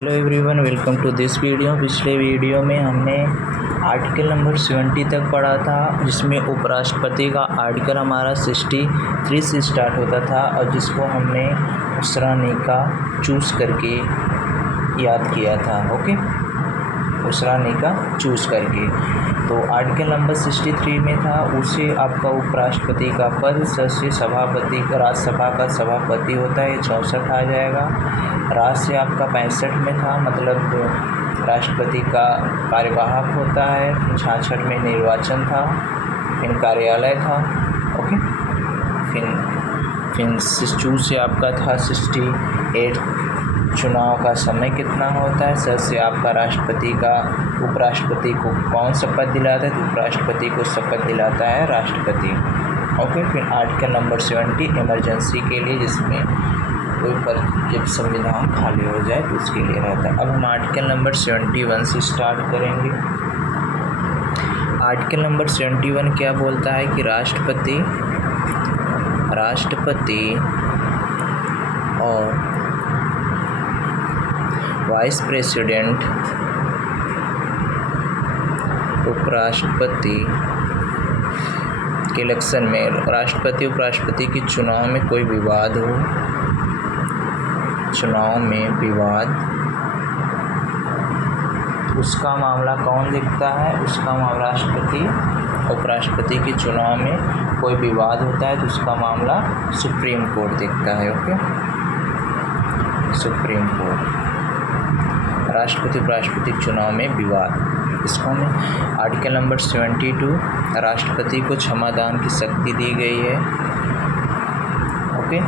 Hello everyone, welcome to this video. पिछले video में हमने आर्टिकल नंबर 70 तक पढ़ा था, जिसमें उपराष्ट्रपति का आर्टिकल हमारा 63 से स्टार्ट होता था और जिसको हमने उसरानी का चूज़ करके याद किया था। ओके, उसरानी का चूज़ करके। तो आर्टिकल नंबर 63 में था, उसे आपका उपराष्ट्रपति का पद सदस्य सभापति का राज्यसभा का सभापति होता है, 64 आ जाएगा। राज्य आपका 65 में था, मतलब राष्ट्रपति का कार्यवाहक होता है। 66 में निर्वाचन था, फिर कार्यालय था। ओके, फिर 62 से आपका था 68 चुनाव का समय कितना होता है। सदस्य आपका राष्ट्रपति का उपराष्ट्रपति को कौन शपथ दिलाता है, तो उपराष्ट्रपति को शपथ दिलाता है राष्ट्रपति। ओके, फिर आर्टिकल नंबर 70 इमरजेंसी के लिए, जिसमें कोई पर जब संविधान खाली हो जाए तो उसके लिए रहता है। अब हम आर्टिकल नंबर 71 से स्टार्ट करेंगे। आर्टिकल नंबर 71 क्या बोलता है कि राष्ट्रपति और वाइस प्रेसिडेंट उपराष्ट्रपति के इलेक्शन में राष्ट्रपति उपराष्ट्रपति के चुनाव में कोई विवाद हो, चुनाव में विवाद, उसका मामला कौन देखता है, उसका मामला राष्ट्रपति उपराष्ट्रपति के चुनाव में कोई विवाद होता है तो उसका मामला सुप्रीम कोर्ट देखता है। Okay, supreme court. राष्ट्रपति उपराष्ट्रपति के चुनाव में विवाद, इसको में आर्टिकल नंबर 72 राष्ट्रपति को क्षमादान की शक्ति दी गई है। ओके,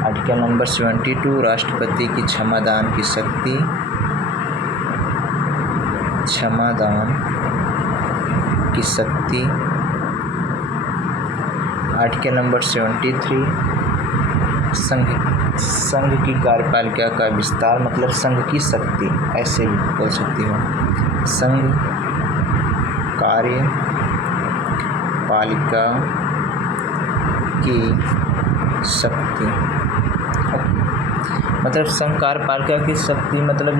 आर्टिकल नंबर 72 राष्ट्रपति की क्षमादान की शक्ति, क्षमादान की शक्ति। आर्टिकल नंबर 73 संघ की कार्यपालिका का विस्तार, मतलब संघ की शक्ति, ऐसे भी बोल सकती हो, संघ कार्यपालिका की शक्ति। मतलब संघ कार्यपालिका की शक्ति मतलब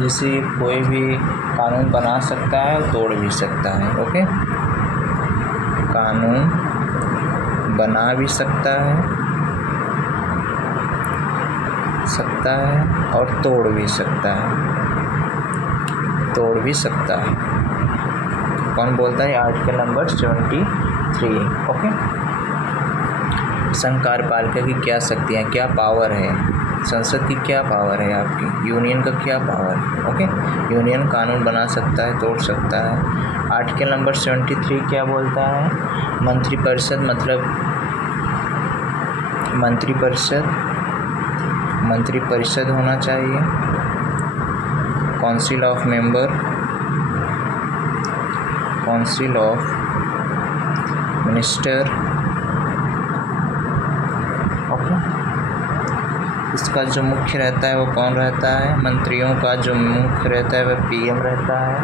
जैसे कोई भी कानून बना सकता है, तोड़ भी सकता है। ओके, कानून बना भी सकता है और तोड़ भी सकता है। कौन बोलता है? Article number 73। ओके, संघ कार्यपालिका की क्या शक्तियाँ, क्या पावर है, संसद की क्या पावर है, आपकी यूनियन का क्या पावर है। ओके, यूनियन कानून बना सकता है, तोड़ सकता है। आर्टिकल नंबर 73 क्या बोलता है? मंत्रिपरिषद, मतलब मंत्रिपरिषद होना चाहिए। Council of minister. ओके, इसका जो मुख्य रहता है वो कौन रहता है? मंत्रियों का जो मुख्य रहता है वह पीएम रहता है।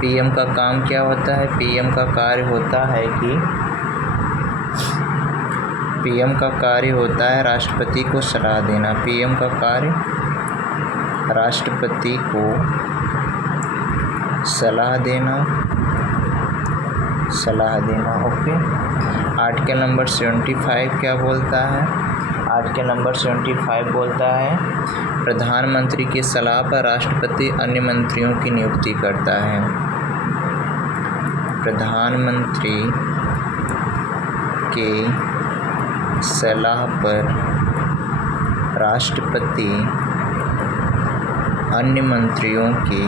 पीएम का काम क्या होता है? पीएम का कार्य होता है राष्ट्रपति को सलाह देना। पीएम का कार्य राष्ट्रपति को सलाह देना। ओके, आर्टिकल नंबर 75 क्या बोलता है? आर्टिकल नंबर 75 बोलता है प्रधानमंत्री की सलाह पर राष्ट्रपति अन्य मंत्रियों की नियुक्ति करता है। प्रधानमंत्री के सलाह पर राष्ट्रपति अन्य मंत्रियों की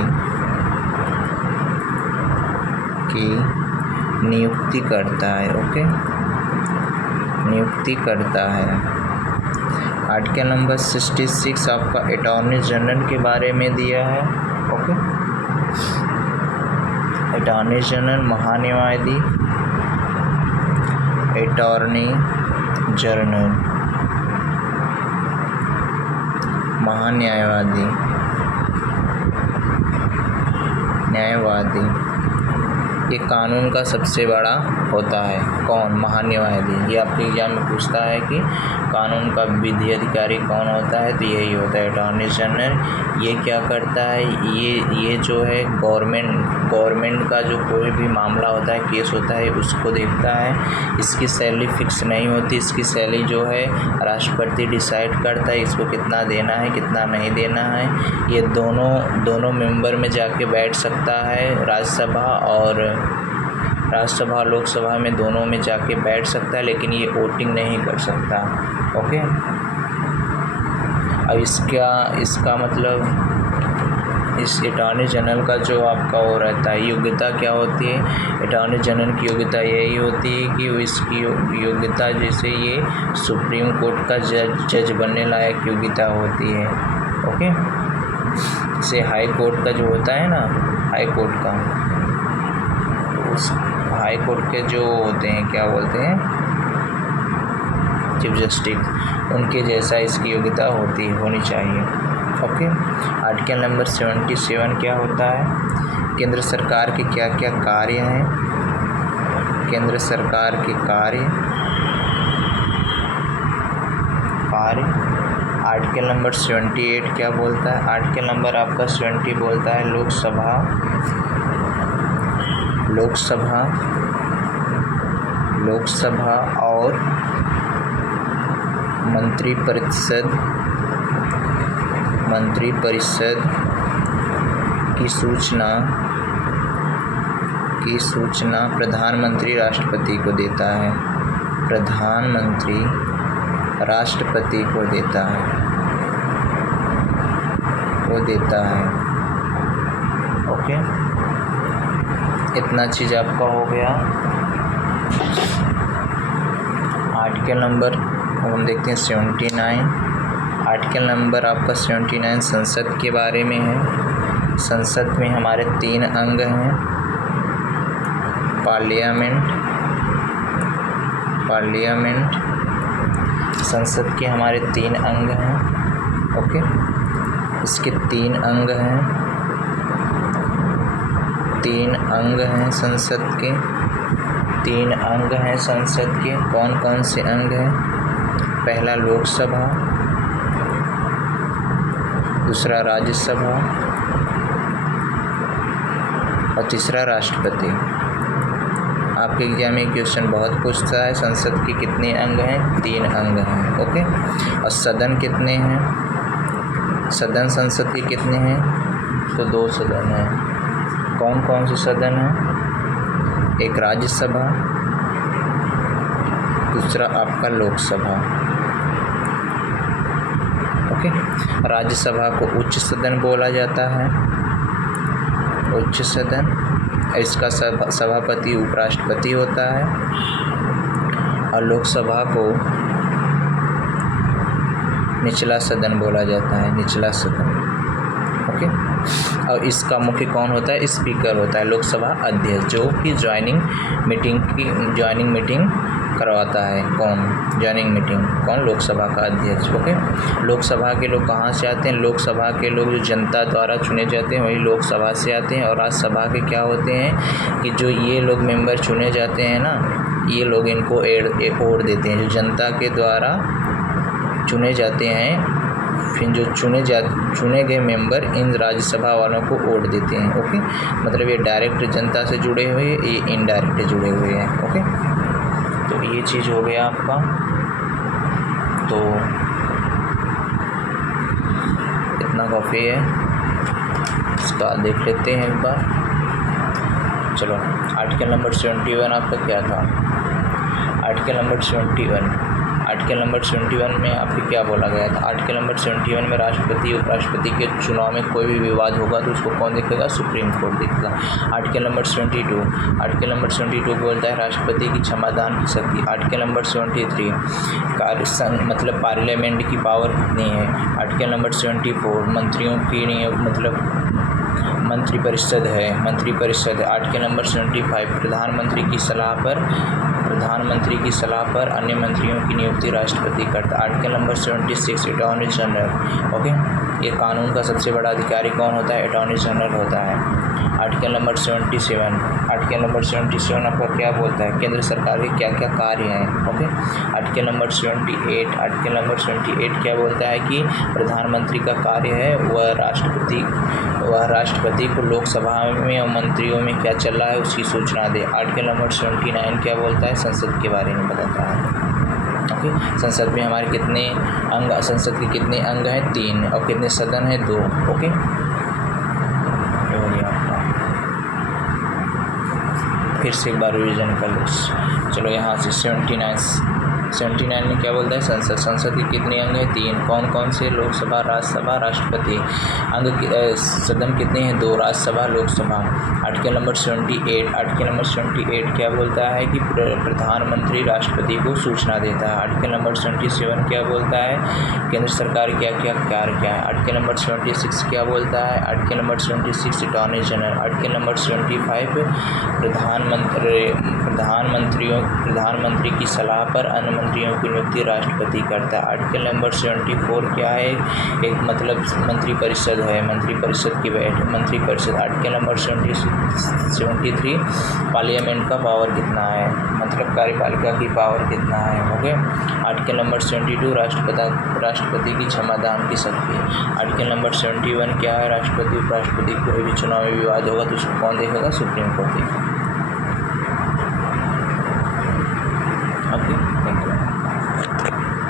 नियुक्ति करता है। ओके, नियुक्ति करता है। आर्टिकल नंबर 66 आपका अटॉर्नी जनरल के बारे में दिया है। ओके, अटॉर्नी जनरल महान्यायाधीश, अटॉर्नी जनरल महान्यायवादी, न्यायवादी, ये कानून का सबसे बड़ा होता है। कौन? महान्यायाधीश। ये आपके एग्जाम में पूछता है कि कानून का विधि अधिकारी कौन होता है, तो यही होता है अटॉर्नी जनरल। ये क्या करता है, ये जो है गवर्नमेंट का जो कोई भी मामला होता है, केस होता है, उसको देखता है। इसकी सैलरी फिक्स नहीं होती, इसकी सैलरी जो है राष्ट्रपति डिसाइड करता है इसको कितना देना है कितना नहीं देना है। ये दोनों मेंबर में जाके बैठ सकता है, राज्यसभा लोकसभा में दोनों में जाके बैठ सकता है, लेकिन ये वोटिंग नहीं कर सकता। ओके, अब इसका मतलब इस अटॉर्नी जनरल का जो आपका वो रहता है योग्यता क्या होती है। अटॉर्नी जनरल की योग्यता यही होती है कि इसकी योग्यता जैसे ये सुप्रीम कोर्ट का जज बनने लायक योग्यता होती है। ओके, जैसे हाई कोर्ट का जो होता है ना, हाई कोर्ट का, उस हाई कोर्ट के जो होते हैं क्या बोलते हैं, चीफ जस्टिस, उनके जैसा इसकी योग्यता होनी चाहिए। ओके, आर्टिकल नंबर 77 क्या होता है, केंद्र सरकार के क्या क्या कार्य हैं, केंद्र सरकार के कार्य। आर्टिकल नंबर 78 क्या बोलता है, आर्टिकल नंबर आपका 70 बोलता है लोकसभा और मंत्रिपरिषद की सूचना प्रधानमंत्री राष्ट्रपति को देता है, प्रधानमंत्री राष्ट्रपति को देता है। ओके, इतना चीज़ आपका हो गया। आर्टिकल नंबर हम देखते हैं 79। आर्टिकल नंबर आपका 79 संसद के बारे में है। संसद में हमारे 3 अंग हैं, पार्लियामेंट। संसद के हमारे 3 अंग हैं। ओके, इसके 3 अंग हैं संसद के, 3 अंग हैं संसद के। कौन कौन से अंग हैं? पहला लोकसभा, दूसरा राज्यसभा और तीसरा राष्ट्रपति। आपके एग्जाम में क्वेश्चन बहुत पूछता है, संसद के कितने अंग हैं? 3 अंग हैं। ओके, और सदन कितने हैं? सदन संसद के कितने हैं? तो 2 सदन हैं। कौन कौन से सदन हैं? एक राज्यसभा, दूसरा आपका लोकसभा। ओके, राज्यसभा को उच्च सदन बोला जाता है, उच्च सदन। इसका सभापति उपराष्ट्रपति होता है, और लोकसभा को निचला सदन बोला जाता है, निचला सदन। ओके, और इसका मुख्य कौन होता है? स्पीकर होता है, लोकसभा अध्यक्ष, जो कि ज्वाइनिंग मीटिंग करवाता है। कौन ज्वाइनिंग मीटिंग? कौन? लोकसभा का अध्यक्ष। ओके, लोकसभा के लोग कहाँ से आते हैं? लोकसभा के लोग जो जनता द्वारा चुने जाते हैं वही लोकसभा से आते हैं। और राज्यसभा के क्या होते हैं कि जो ये लोग मेंबर चुने जाते हैं ना, ये लोग इनको वोट देते हैं, जो जनता के द्वारा चुने जाते हैं। फिर जो चुने गए मेंबर इन राज्यसभा वालों को वोट देते हैं। ओके, मतलब ये डायरेक्ट जनता से जुड़े हुए, ये इनडायरेक्ट जुड़े हुए हैं। ओके, तो ये चीज़ हो गया आपका। तो इतना काफ़ी है, इसका देख लेते हैं एक बार। चलो, आर्टिकल नंबर 71 आपका क्या था? आर्टिकल नंबर 71 में आपको क्या बोला गया था? आर्टिकल नंबर 71 में राष्ट्रपति उपराष्ट्रपति के चुनाव में कोई भी विवाद होगा तो उसको कौन देखेगा? सुप्रीम कोर्ट देखेगा। आर्टिकल नंबर 72 बोलता है राष्ट्रपति की क्षमादान की शक्ति। आर्टिकल नंबर 73 मतलब पार्लियामेंट की पावर कितनी है। आर्टिकल नंबर 74 मंत्रियों की मंत्रिपरिषद है। आर्टिकल नंबर 75 प्रधानमंत्री की सलाह पर अन्य मंत्रियों की नियुक्ति राष्ट्रपति करता है। Article number 76 attorney general. Okay, ये कानून का सबसे बड़ा अधिकारी कौन होता है? अटॉर्नी जनरल होता है। आर्टिकल नंबर 77, आर्टिकल नंबर 77 आपका क्या बोलता है? केंद्र सरकार के क्या क्या कार्य हैं? Okay. Article number 78, article number 78 क्या बोलता है कि प्रधानमंत्री का कार्य है वह राष्ट्रपति को लोकसभा में और मंत्रियों में क्या चल रहा है उसकी सूचना दे। आर्टिकल नंबर 79 क्या बोलता है? संसद के बारे में बताता है। ओके। संसद में हमारे कितने अंग, संसद के कितने अंग हैं? 3, और कितने सदन हैं? 2। ओके। फिर से एक बार रिवीजन कर लो। चलो यहाँ से 79 में क्या बोलता है? संसद के कितने अंग हैं? 3। कौन कौन से? लोकसभा, राज्यसभा, राष्ट्रपति। सदन कितने हैं? 2, राज्यसभा, लोकसभा। आर्टिकल नंबर 78 क्या बोलता है कि प्रधानमंत्री राष्ट्रपति को सूचना देता है। आर्टिकल नंबर 77 क्या बोलता है? केंद्र सरकार क्या क्या कार्य क्या है। आर्टिकल नंबर 76 क्या बोलता है? Article number 76 attorney general. Article number 75 प्रधानमंत्री की सलाह पर अन्य मंत्रियों की नियुक्ति राष्ट्रपति करता है। आर्टिकल नंबर 74 क्या है? एक मतलब मंत्रिपरिषद है, मंत्रिपरिषद की बैठक, मंत्रिपरिषद। आर्टिकल नंबर 73 पार्लियामेंट का पावर कितना है, मतलब कार्यपालिका की पावर कितना है। ओके। आर्टिकल नंबर 72 राष्ट्रपति की क्षमतान की शक्ति। आर्टिकल नंबर 71 क्या है? राष्ट्रपति उपराष्ट्रपति कोई भी चुनाव में विवाद होगा तो उसको कौन देखेगा? सुप्रीम कोर्ट देखेगा।